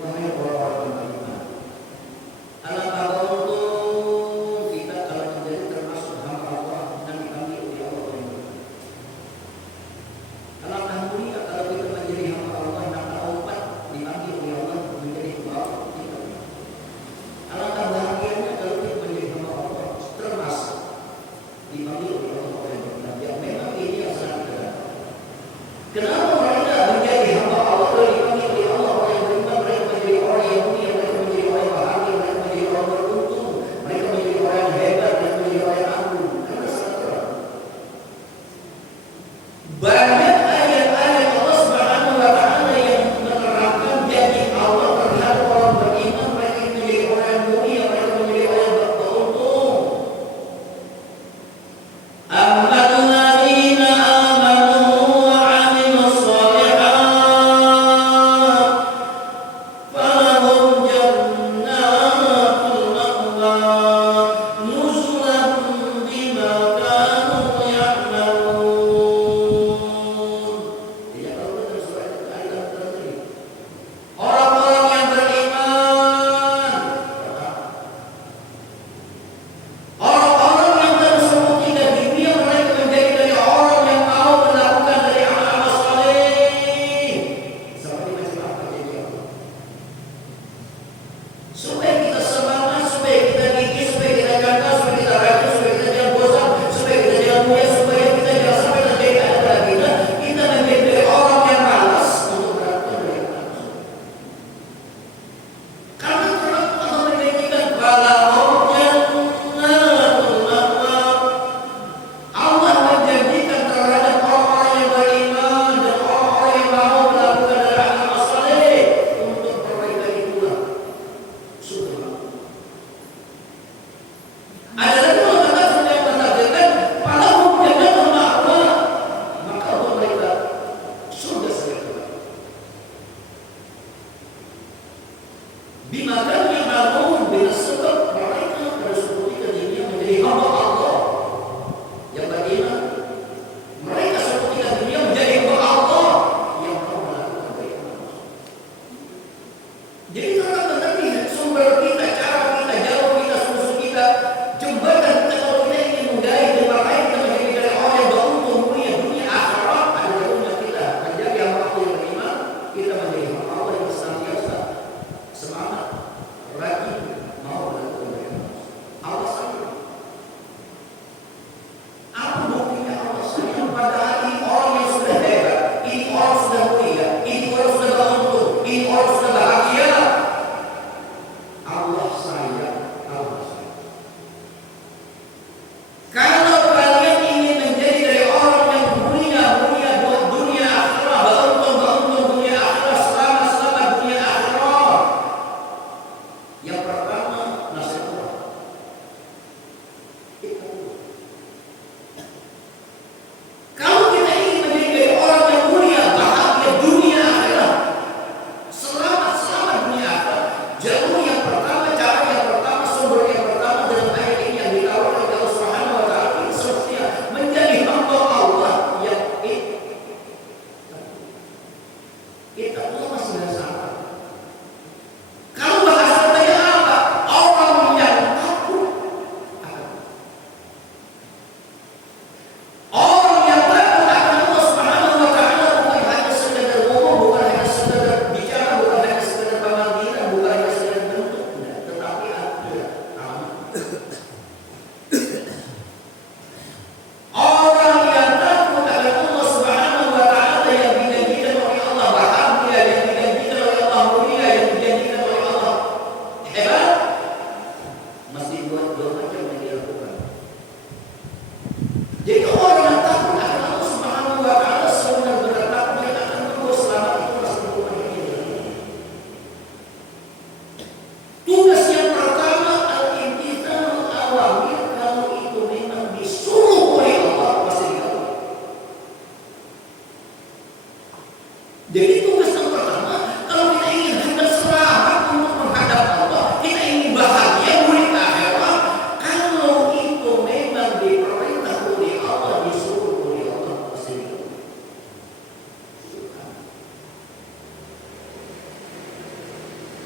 Wahai orang beriman, supaya kita semangat, supaya kita gigih, supaya kita gagal, supaya kita rajin, supaya kita jangan bosan, supaya kita jangan mulia, supaya kita jangan sampai terjadi pada kita menjadi orang yang malas untuk berangkat dari nafsu. Karena Allah menjanjikan pada Allah menjanjikan terhadap orang-orang yang beriman dan orang-orang yang mau melakukan amal saleh untuk mereka itulah surga. Ada lagi orang kafir yang menargetkan falahum jannatun ma'wa, maka untuk mereka surga sejahtera. Bima kanu ya'malun, dengan sebab mereka pada suatu ketika dunia menjadi hamba Allah yang beriman. Mereka suatu ketika dunia menjadi hamba Allah yang mau melakukan kebaikan. Jadi kalau benar lihat sumber kita, cara kita, jalur kita, sumber kita, jembatan kita, kalau kita ingin menggapai tempat lain, kita menjadi dari orang yang beruntung dunia akhirat, ada jalurnya kita menjadi hamba Allah yang beriman. Kita menjadi hamba Allah yang senantiasa semangat, rajin, mau melakukan kebaikan. Allah sayang. Apa buktinya Allah sayang? Padahal ini orang yang sudah hebat, ini orang sudah mulia, ini orang sudah beruntung, ini orang sudah bahagia. Allah sayang, Allah sayang. Kalau kalian ingin menjadi dari orang yang mulia buat dunia akhirat, beruntung dunia akhirat, selamat dunia akhirat, yang pertama nasihat Allah. Kalau kita ingin menjadi orang yang mulia, bahagia dunia akhirat, selamat dunia akhirat, jalur yang pertama, cara yang pertama, sumber yang pertama dalam ayat ini yang ditawarkan oleh Allah Subhanahu wa taala, ini semestinya menjadi hamba Allah yang kita Allah masih bersama. Kalau bahasa katanya apa? Orang yang takut akan orang yang takut akan Allah Subhanahu wa taala, bukan hanya sekedar ngomong, bukan hanya sekedar bicara, bukan hanya sekedar pemanggilan, bukan hanya sekedar bentuk, tetapi ada amal. Orang yang takut akan Allah Subhanahu wa taala, yang dijanjikan oleh Allah bahagia, yang dijanjikan oleh Allah mulia, yang dijanjikan oleh Allah hebat, mesti buat dua macam yang dia lakukan. Jadi orang yang takut akan Allah Subhanahu wa taala sebenarnya takut dia akan terus selamat itu masih hukuman ini. Tugas yang pertama al-imtithalul awamir, kalau itu memang disuruh oleh Allah pasti dilakukan. Jadi tugas yang pertama, kalau kita ingin hendak selamat untuk menghadap Allah, kita ingin bahagia mulia akhirat, kalau itu memang diperintah oleh Allah, disuruh oleh Allah pasti dilakukan.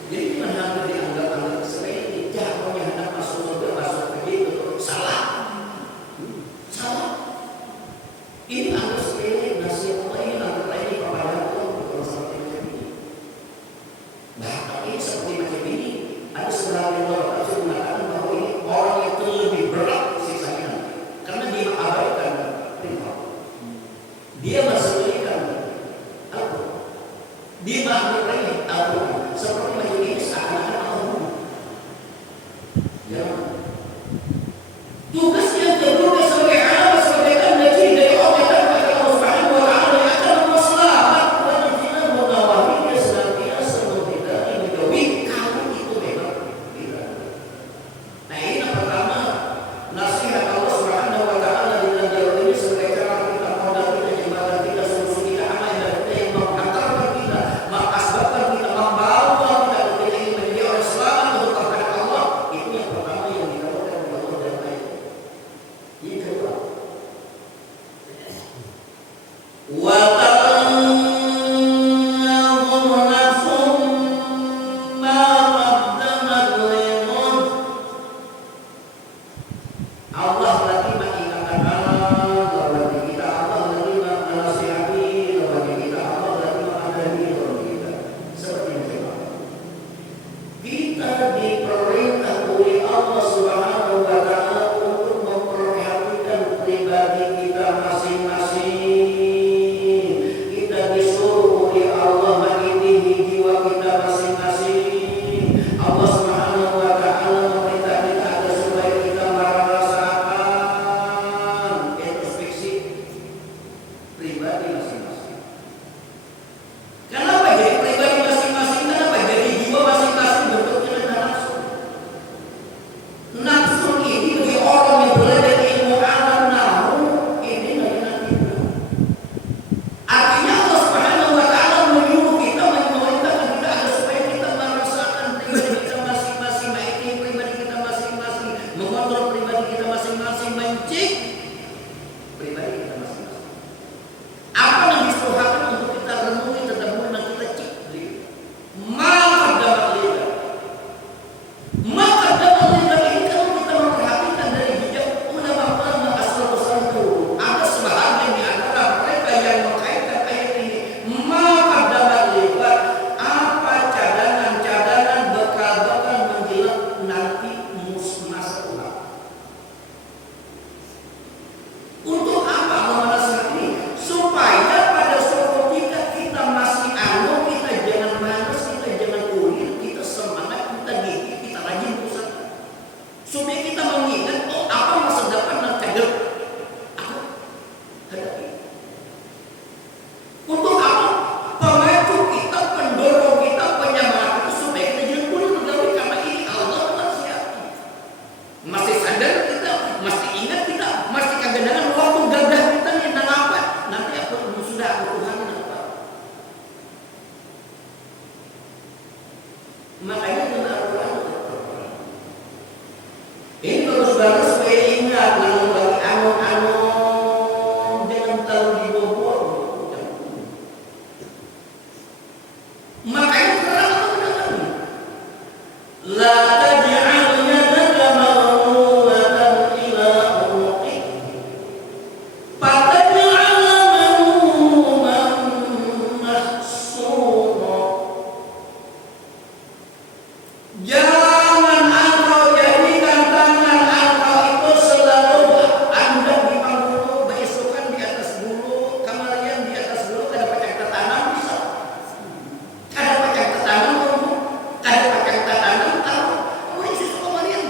Jadi jangan dianggap sepele, jangan hendak masuk surga, masuk begitu, salah. Ini anggap sepele, nasihat Allah ini anggap ini kepada Allah, bukan seperti macam ini. Bahkan ini seperti macam ini, ada sebagian orang tafsir mengatakan bahwa ini orang yang lebih berat siksanya, karena dia mengabaikan perintah. Dia mensesuaikan Al-Quran. Dia mengambil remeh Al-Quran. Seperti macam ini seakan-akan Allah bunuh. Ya. Tugas yang kedua sebagai anak, sebagai tanda ciri dari orang yang takut akan Allah Subhanahu wa taala, yang akan memperslamat wajibnya mengawali dia senantiasa menghindari, menjauhi kalau itu memang tidak. Nah ini yang pertama, nasihat Allah Subhanahu wa taala di dalam jalur ini sebagai cara kita, modal kita, jembatan kita, solusi kita, amal ibadah kita yang menghantarkan kita, mengasbabkan kita, membawa kita ingin menjadi orang selamat untuk menghadap Allah. Itu yang pertama yang ditawarkan oleh Allah dalam ayat. Yang kedua, wa tanzur nafsum ma qaddamat lighad. Allah lagi mengingatkan bagi kita, Allah lagi menasihati bagi kita, Allah lagi mengadani bagi kita. Seperti yang kita Allah Subhanahu wa taala untuk memperhatikan pribadi kita masing-masing. Kita disuruh oleh Allah mendidik jiwa kita masing-masing. Allah Subhanahu wa taala meminta kita agar supaya kita merasakan introspeksi pribadi masing-masing. Kenapa jadi pribadi masing-masing? Kenapa jadi jiwa masing-masing bentuknya dan nafsu? Nafsu ini bagi orang yang belajar ilmu alam nahu ini nanti. Artinya Allah Subhanahu wa taala menyuruh kita, memerintahkan kita agar supaya kita merasakan pribadi kita masing-masing, ini pribadi kita masing-masing, mengontrol pribadi kita masing-masing, mencik pribadi kita masing-masing. Apa yang disuruhkan untuk kita renungi, terdahulu dan kita cek diri. Maka dapat lidah. Maka dapat lidah ini kalau kita memperhatikan dari jejak ulama-ulama asal-usul dulu, ada sebahagian di antara mereka yang mengkaitkan ayat ini. Maka dapat lidah apa cadangan-cadangan bekal-bekal menjelang nanti masa tua. Untuk apa memanaskan ini? Supaya pada suatu ketika kita masih anu, kita jangan malas, kita jangan kulit, kita semangat, kita gigih, kita rajin berusaha. Supaya kita mengingat, oh apa masa depan yang cedek aku hadapi. Untuk apa? Pemacu kita, pendorong kita, penyemangat kita supaya kita jangan kulit bergaul, karena ini Allah manusia. Masih sadar kita, masih ingat kita, masih kegenangan waktu gagah kita nih nang apa? Nanti aku sudah aku Tuhan nang apa? Makanya dalam Al-Quran ini terus banget supaya ingat namun bagi anu-anu jangan terlalu dibobol. Makanya terang apa benar? La taj'al yadaka maghlulatan ila unuqik fataj'ala maluman mahsura. Jangan engkau jadikan tangan engkau itu selalu andap di panggulu, beisukan di atas bulu, kamarian di atas bulu, kada pacang tertanam bisa. Kada pacang tertanam rumah, kada pacang tertanam taruh. Mulai susu kamarian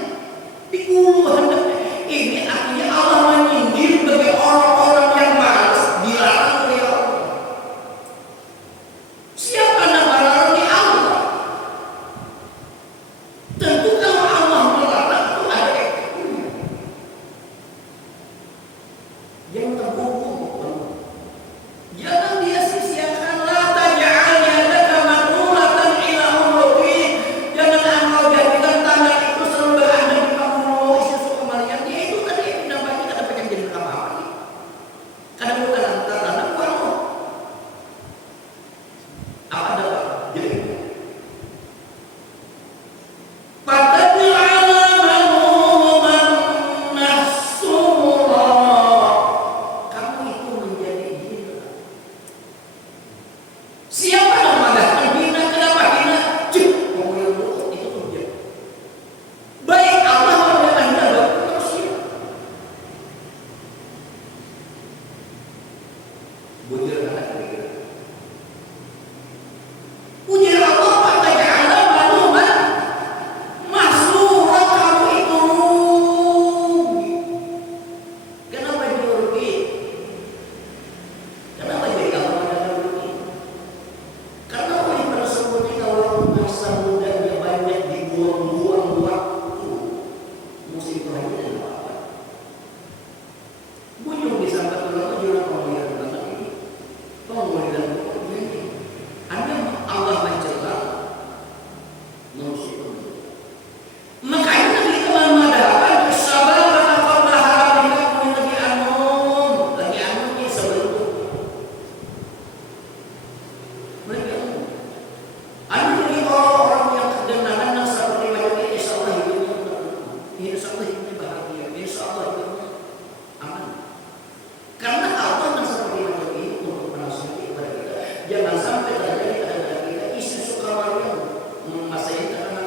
di bulu handapnya. Ini artinya Allah menyindir bagi orang-orang yang malas, dilarang oleh Allah. Siapa yang melarang di Allah? Tentu kalau Allah melarang itu ada efeknya. Jangan terburu-buru. Jangan dia sia-siakan. La taj'al yadaka maghlulatan ila unuqik. Jangan engkau jadikan tangan itu selalu berada di panggul isi suku kemarian. Dia itu tadi nampaknya kada pengen jadi apa-apa nih. Kada bukan tangan kamu. Apa dapat? Jadi fataj'ala maluman mahsura. Kamu itu menjadi hina. Siapa yang mengatakan hina? Kenapa hina? Cik, ngomongin dulu itu tuh dia. Baik Allah mengatakan hina buat manusia. Bujur anak kira. Ujar Allah fataj'ala maluman mahsura. Kamu itu rugi. Kenapa dia rugi? Kenapa jadi Allah mengatakan rugi? Karena oleh pada sebuah orang masa mudanya banyak dibuang-buang waktu. Musim pelajaran dan apa? Bujung disambat ulama jurang pemilihan banget ini. Pemilihan ini. Anda Allah mencela manusia. Makanya Nabi itu mengadakan sabar karena qabla haramika lagi anum ini sebelum mereka. Anda bagi orang yang kedengaran seperti macam ini, insya Allah hidupnya bahagia, insya Allah hidupnya aman. Karena Allah yang seperti macam ini untuk menasihati kepada kita, jangan sampai terjadi pada kita isu suka Maryam masa ini karena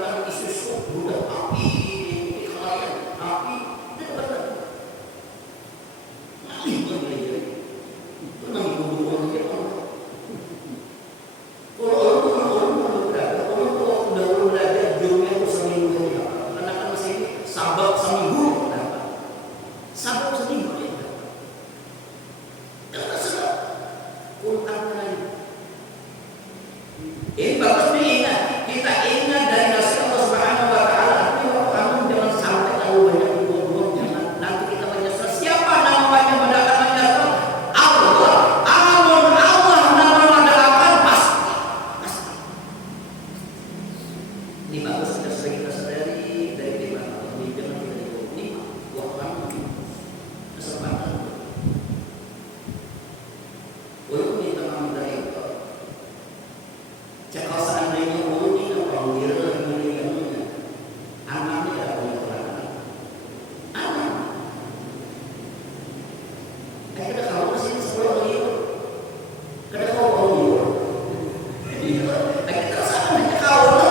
bagus kita sering kita sadari dari dimana ini jangan kita ini waktu kesempatan untuk minta maaf dari Allah. Jika seandainya Allah tidak panggil meninggalnya, anaknya tidak punya anak. Kita kalau masih sekolah lagi, kita kalau kita sama kalau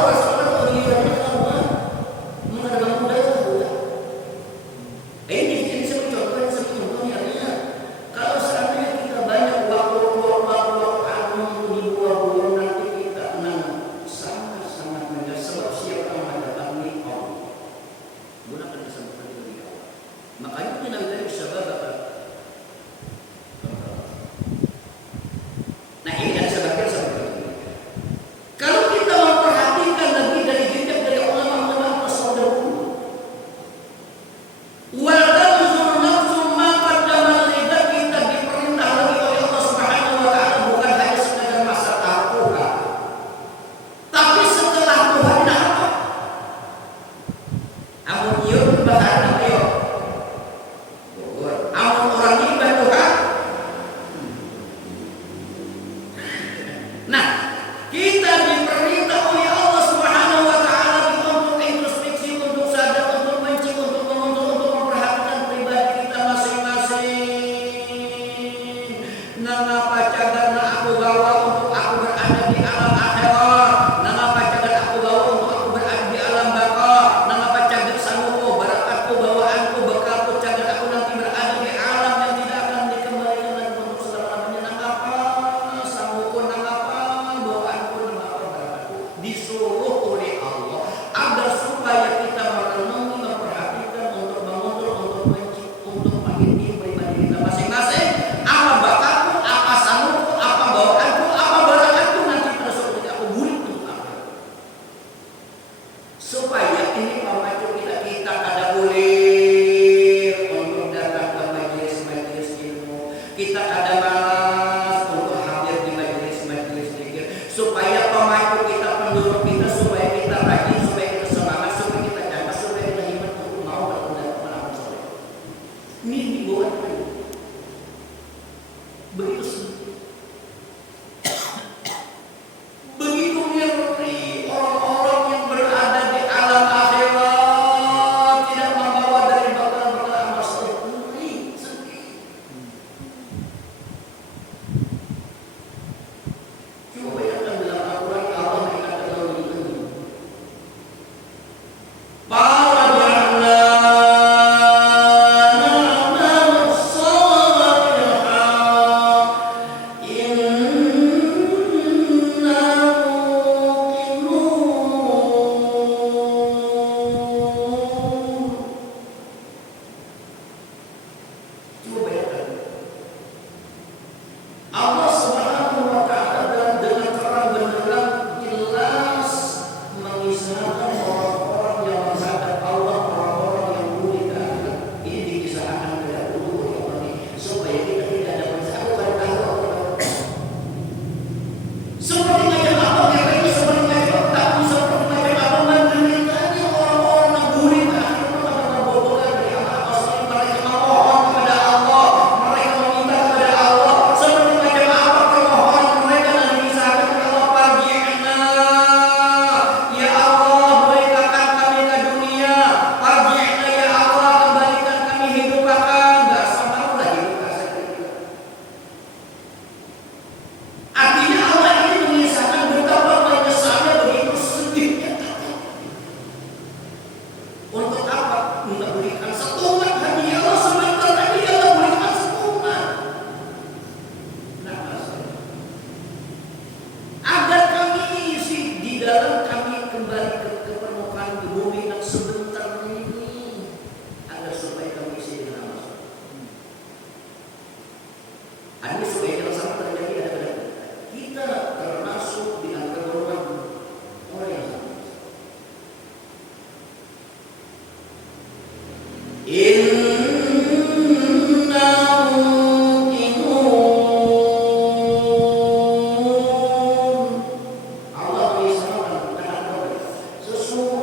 Sesungguhnya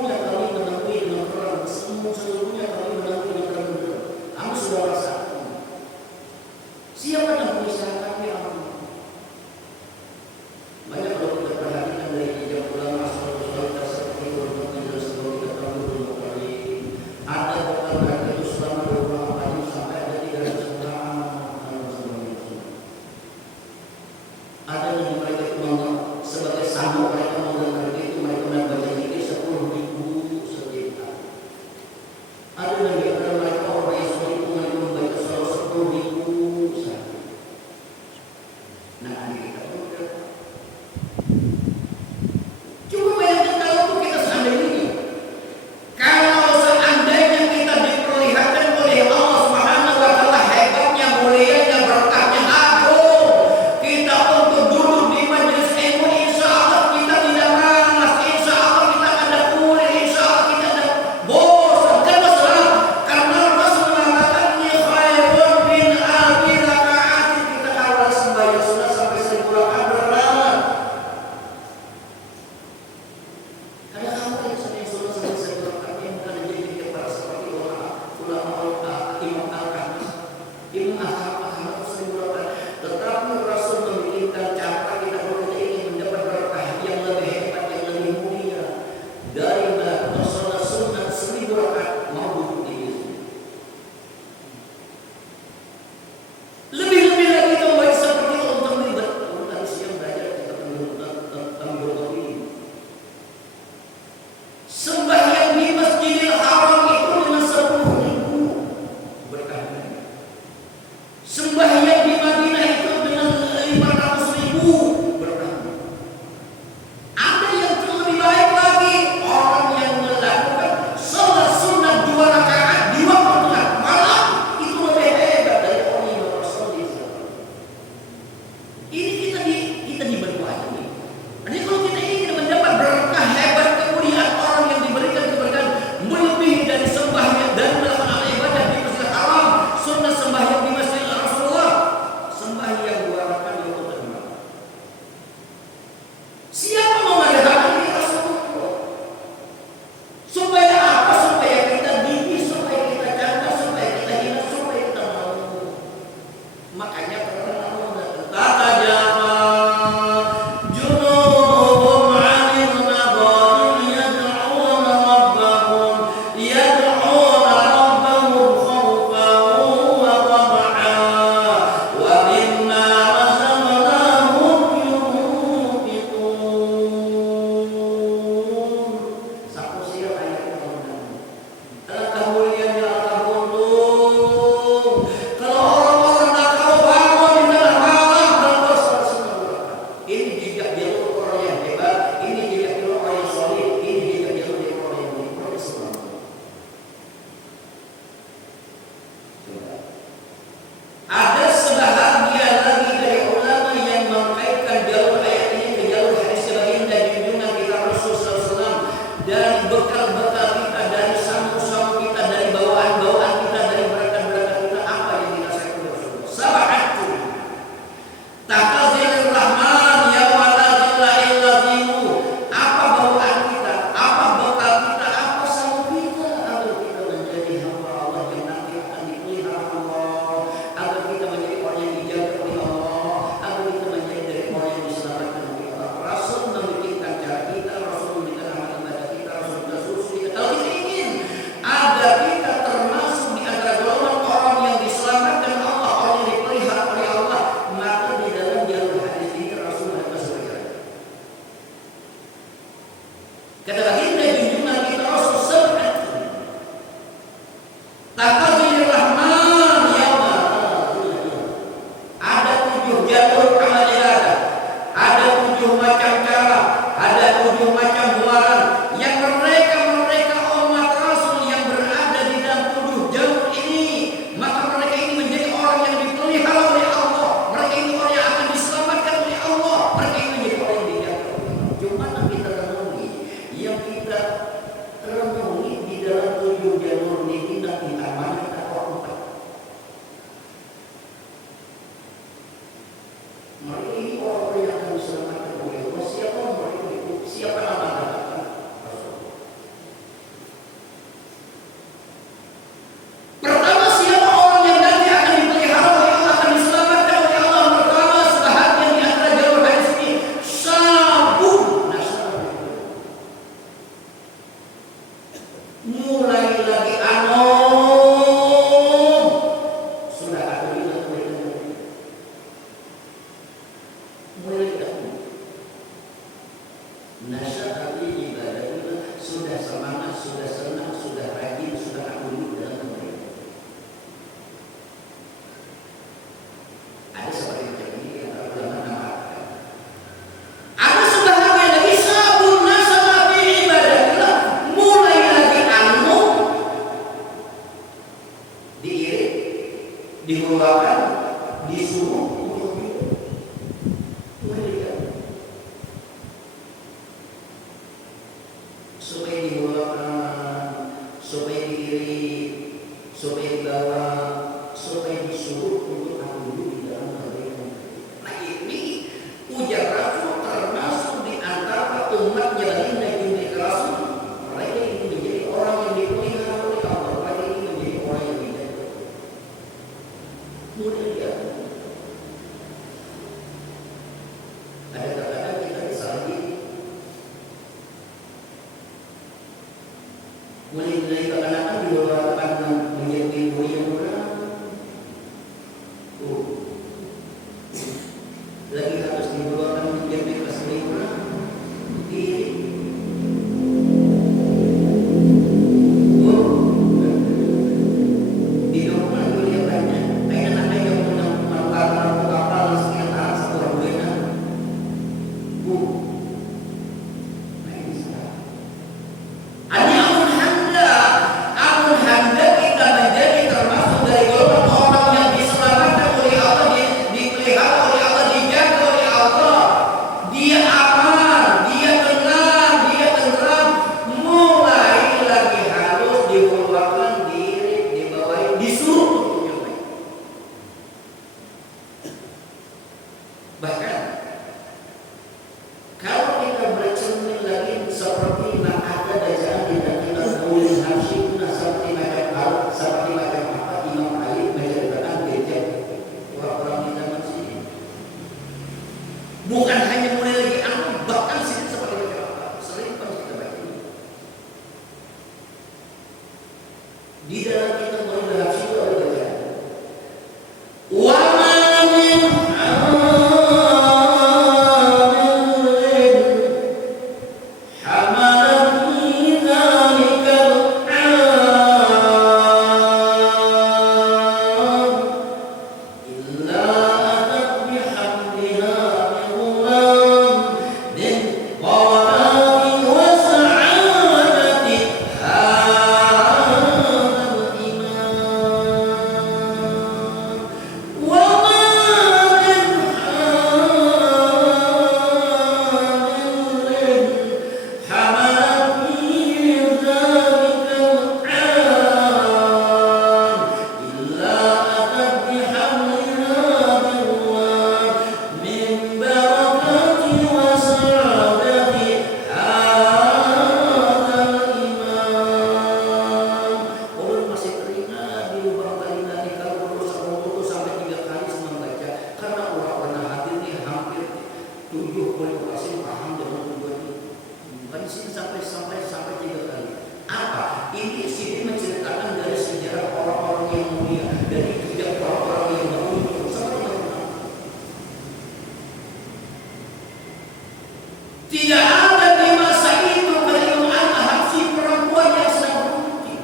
Sembahyang di Masjidil Haram itu dengan 10.000 berkahnya. Sembahyang di Madinah itu dengan 500.000 berkahnya. Ada yang lebih baik lagi, orang yang melakukan sholat sunat 2 rakaat di waktu tengah malam itu lebih hebat dari orang yang berpuasa di Islam. Ini kita diberi aja nih. Jadi kalau kita ingin mendapat berkah hebat kemuliaan orang yang diberikan keberkahan melebihi dari sembahyang dan melakukan ibadah di Masjidil Haram, sunat sembahyang di Masjid Rasulullah, sembahyang 2 rakaat di waktu tengah. Siapa mau mengadakan ini Rasulullah? Supaya apa? Supaya kita gigi, supaya kita canda, supaya kita hina, supaya kita mau. Makanya terkenal kata jama junubum 'anil nabati yad'una rabbahum khawfan wa tama'an wa mimma razaqnahum yunfiqun. Satu siang ayat Allah. Alangkah mulianya, alangkah beruntung kalau orang-orang nakal bangun di tengah malam dan bersolat sunat 2 rakaat. Ini jejak jalur orang yang hebat, ini jejak jalur orang yang soleh, ini jejak jalur orang yang beriman Islam. Coba. Ada sebahagian lagi dari ulama yang mengkaitkan jalur ayat ini ke jalur hadis baginda junjungan kita Rasul SAW, dari bekal-bekal kita, dari samu-samu kita, dari bawaan-bawaan kita, dari berkat-berkat kita, apa yang dirasakan Rasulullah. Sab'atun takazir rahman ya waladilla illa zimu. Apa bawaan kita, apa bekal kita, apa samu kita, agar kita menjadi hamba Allah yang nanti akan dipelihara Allah, agar kita menjadi orang yang dijaga oleh Allah, agar kita menjadi dari orang yang diselamatkan oleh Allah. Rasul membikinkan cara kita, Rasul memberikan amal ibadah kita, Rasul kita suruh kita. Kalau kita ingin agar kita termasuk di antara golongan orang yang diselamatkan Allah, orang yang dipelihara oleh Allah, maka di dalam jalur hadis ini Rasul mereka sebagai kata baginda junjungan kita Rasul sab'at takazir rahman yauma. Ada 7 jalur amal ibadah, ada 7 macam cara, ada 7 macam bualan yang mereka umat Rasul yang berada di dalam 7 jalur ini, maka mereka ini menjadi orang yang dipelihara oleh Allah, mereka ini orang yang akan diselamatkan oleh Allah, mereka ini menjadi orang yang dijaga oleh Allah. Cuma kita renungi, yang kita renungi di dalam 7 jalur ini nanti amanah atau 4. Mereka ini orang yang akan diselamatkan oleh Allah. Siapa mereka itu? Siapa nama mereka? Pertama, siapa orang yang nanti akan dipelihara oleh Allah, akan diselamatkan oleh Allah? Pertama, sebahagian di antara jalur hadis ini, sabun nasabun. Mulai lagi sudah aku bilang mulai lagi aku nasab artinya ibadah, sudah semangat, sudah senang, sudah rajin, sudah aku dalam kebaikan. Ada seperti macam ini yang ulama namakan. Ada sebahagian lagi sabun nasab ibadah, mulai lagi diirit, dihulakan, disuruh untuk mulai supaya dihulakan, supaya diirit, supaya dibawa, supaya disuruh untuk aku dulu di dalam kebaikan. Nah ini ujar Rasul termasuk di antara umatnya baginda junjungan Rasul. Mereka ini menjadi orang yang dipelihara oleh Allah, mereka ini menjadi orang yang dijaga. Mudah dia. Ada kadang kita salah diri. Mulai kekanakan dibawakan menjadi ibu yang murah. Lagi harus dibawakan menjadi keselipran. Diri Di dalam kita melihat situ ada bacaan. Wa ma min hamilin hamalat fi dzalikal am illa atat bihamdiha min ghulam min qawati wa sa'adati sampai 3 kali. Apa? Ini sini menceritakan dari sejarah orang-orang yang mulia, dari jejak orang-orang yang dahulu sampai yang tidak ada di masa itu Imam Al-Habsyi perempuan yang sedang berhenti,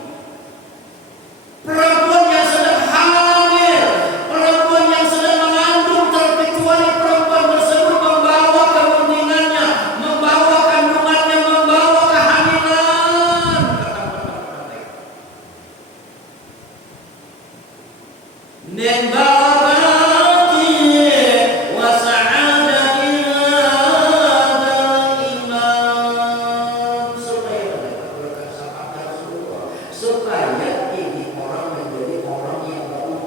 perempuan yang sedang hamil, perempuan yang sedang mengandung, terkecuali perempuan tersebut membawa kepentingannya, membawa kandungannya, membawa kehamilan. Dan barakati wa sa'adati hadzal imam, supaya mendapat berkah syafaat Rasulullah, supaya ini orang menjadi orang yang baru,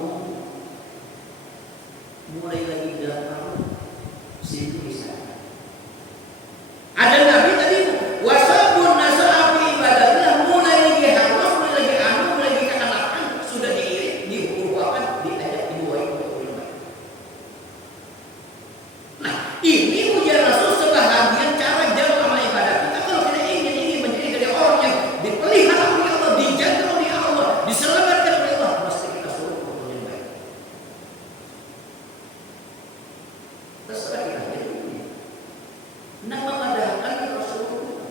mulai lagi datang situ bisa. Ada nabi tadi wasabun nasa'a fi ibadatillah, mulai lagi harus, mulai lagi anu, mulai lagi kekanakan, sudah diirit, dibuahkan, diajak dibuahi untuk ulama. Nah, ini ujian Rasul sebahagian cara jalan amal ibadah kita. Kalau kita ingin menjadi dari orang yang dipelihara oleh Allah, dijaga oleh Allah, diselamatkan oleh Allah, mesti kita suruh untuk yang baik. Terserah kita jadi. Nak memadahkan Rasulullah.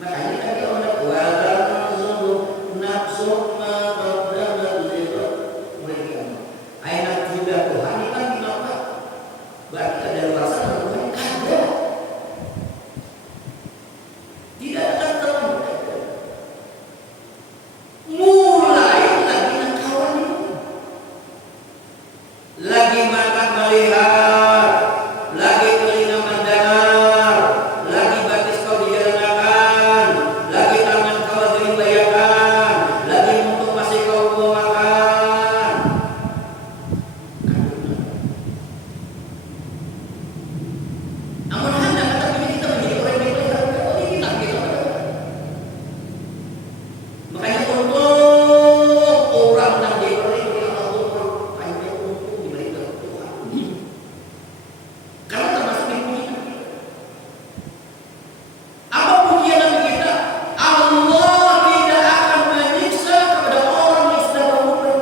Makanya tadi orang wa tanzuru nafsu ma qaddamat lighad mereka. Aina juga Tuhan kan apa? Berarti ada luasa Tuhan ada. Tidak akan terlambat. Mulai lagi nak kawan ini. Lagi mata melihat, lagi telinga mendengar, lagi batis kau dijalankan, lagi tangan kau dibayarkan, lagi untuk masih kau mau makan. Namun hendak tapi kita menjadi orang yang pelihara ini kita gitu. Makanya untuk orang yang diberi oleh Allah hanya untuk diberikan Tuhan. Karena termasuk di pujian. Apa pujian Nabi kita? Allah tidak akan menyiksa kepada orang yang sudah bertobat.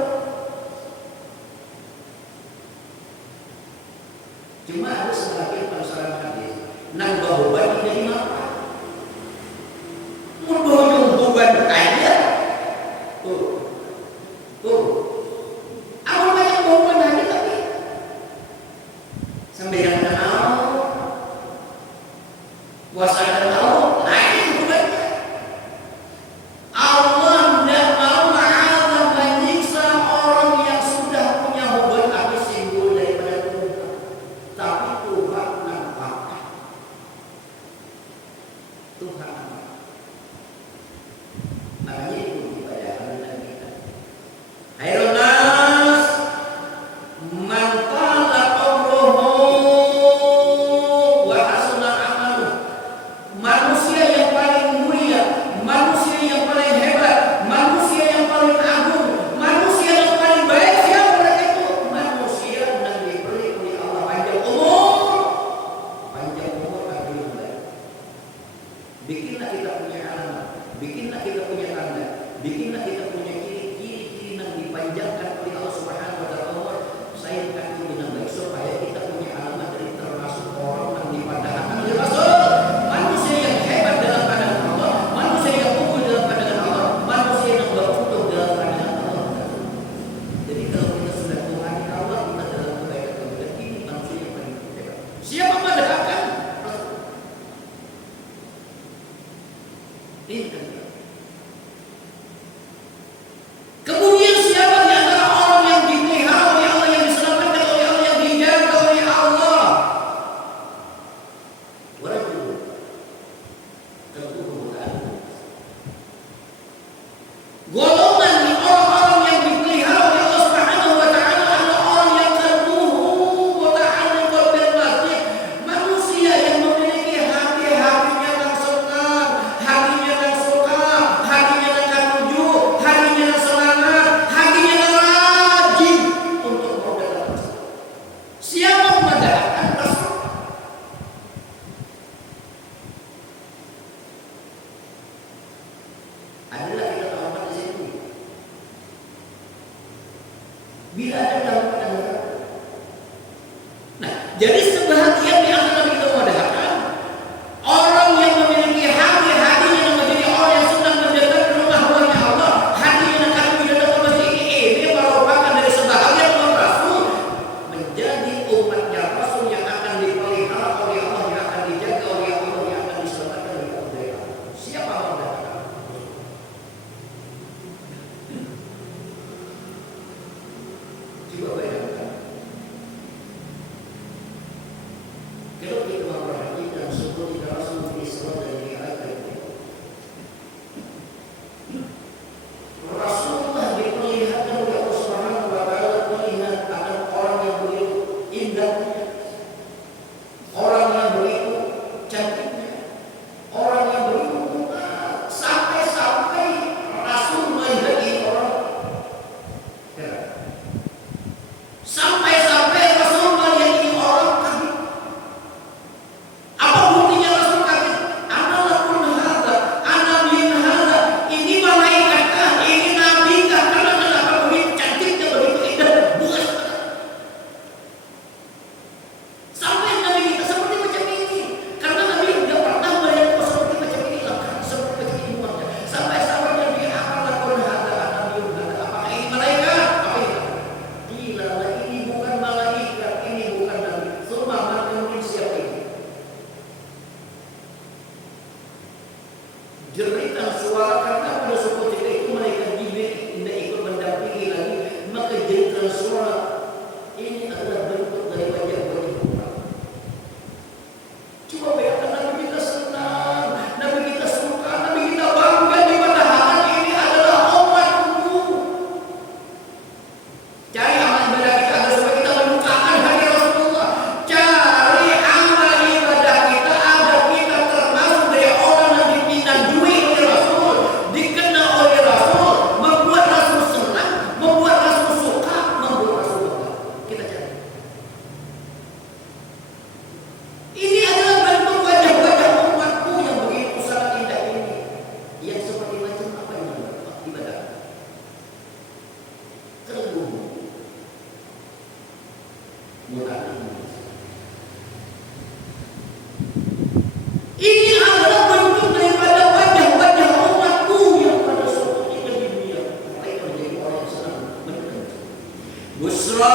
Cuma ada sebagian pensaran hadis nang bahuban jadi apa? Mun bahuban aja. Tuh. Awal banyak bahuban aja tapi sampai yang kenal puasa dan mau naik bebannya. Allah tidak mau ma'adzab menyiksa orang yang sudah punya hubungan habis simbol daripada Tuhan. Tapi Tuhan nampak. Tuhan nampak. Makanya itu ibadah dan kita. Khairun nas man qala qawluhu wa hasuna amaluhu. Manusia yang paling mulia, manusia yang paling hebat, manusia yang paling agung, manusia yang paling baik, siapa mereka itu? Manusia yang diberi oleh Allah panjang umur tapi baik. Bikinlah kita punya alamat, bikinlah kita punya tanda, bikinlah kita punya ciri dipanjangkan oleh Allah Subhanahu wa taala umur saya kaki dengan baik supaya kita punya alamat dari termasuk orang yang dipadahkan oleh Rasul. Manusia yang hebat dalam pandangan Allah, manusia yang unggul dalam pandangan Allah, manusia yang beruntung dalam pandangan Allah. Jadi kalau kita sudah Tuhan Allah, kita dalam kebaikan ini manusia yang paling hebat. Siapa padahkan? Ini kan. Kemudian siapa di antara orang yang dipelihara oleh Allah, yang diselamatkan oleh Allah, yang dijaga oleh Allah? Warajul kebutuhan. Golongan orang-orang yang dipelihara oleh Allah Subhanahu wa taala adalah orang yang terbunuh wa ta'alluq bil masjid. Manusia yang memiliki hati-hatinya yang senang, hatinya yang suka, hatinya yang tuju, hatinya yang semangat, hatinya yang rajin untuk mau datang. Siapa memadahkan Rasul? Adalah kita tahu di situ. Bila ada dalam pandangan. Nah, jadi sebahagian di antara kita memadahkan orang yang memiliki hati-hatinya yang menjadi orang yang sedang mendatangi rumah wali Allah, hatinya yang akan mendatangi ke masjid ini merupakan dari sebahagian umat Rasul menjadi umatnya Rasul yang akan dipelihara oleh Allah, yang akan dijaga oleh Allah, yang akan diselamatkan oleh Allah. Siapa memadahkan? Coba bayangkan. Kalau kita memperhatikan seperti Rasul Isra dan Mi'raj, Rasulullah diperlihatkan oleh Allah Subhanahu wa taala melihat akan orang yang begitu indahnya, orang yang begitu cantiknya, orang yang begitu kuat, sampai-sampai Rasul melihat ini orang. Ya. Sampai-sampai Rasul melihat ini orang kaget. Apa buktinya Rasul kaget? Analah kun hadza, ana min hadza. Ini malaikatkah? Ini nabikah? Karena kenapa begitu cantiknya, begitu indah, buas. Sampai Nabi kita seperti macam ini. Karena Nabi tidak pernah melihat seperti macam ini, lengkap seperti macam ini muatnya. Sampai-sampai Nabi analah kun hadza, ana min hadza. Apakah ini malaikat? Apa itu? Gila, ini bukan malaikat, ini bukan Nabi. Semua kemudian siapa ini? Jeritan suara karena pada suatu ketika itu malaikat Jibril tidak ikut mendampingi lagi, maka jeritan suara ini adalah bentuk dari wajah-wajah umat. Coba bayangkan, Nabi kita senang, Nabi kita suka, Nabi kita bangga dipadahkan ini adalah umatmu. Cari amal ibadah kita agar supaya kita melupakan hari Rasulullah. Cari amal ibadah kita agar kita termasuk dari orang yang dipinandui oleh Rasul, dikenal oleh Rasul, membuat Rasul senang, membuat Rasul suka, membuat Rasul bangga. Kita cari. Ini adalah bentuk wajah-wajah umatku yang begitu sangat indah ini. Yang seperti macam apa ini ibadah? Terbunuh. Ini adalah bentuk daripada wajah-wajah umatku yang pada suatu ketika di dunia mereka menjadi orang yang senang mendengar. Busra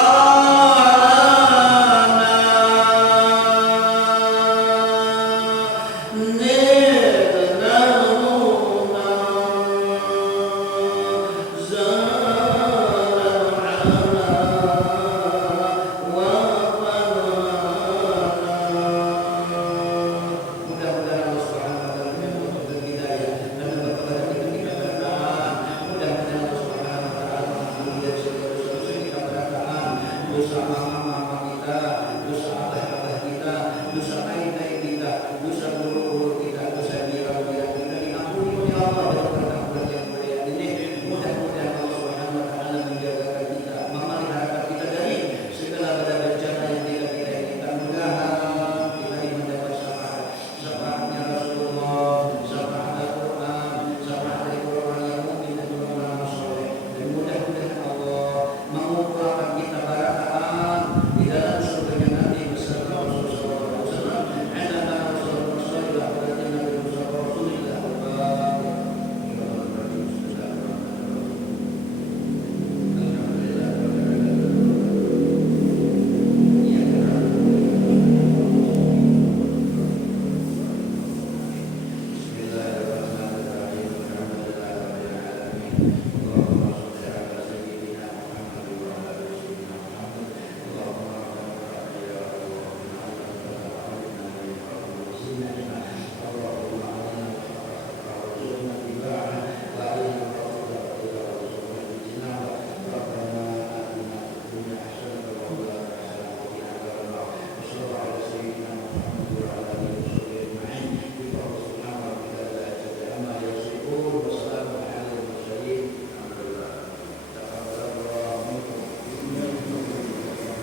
bersama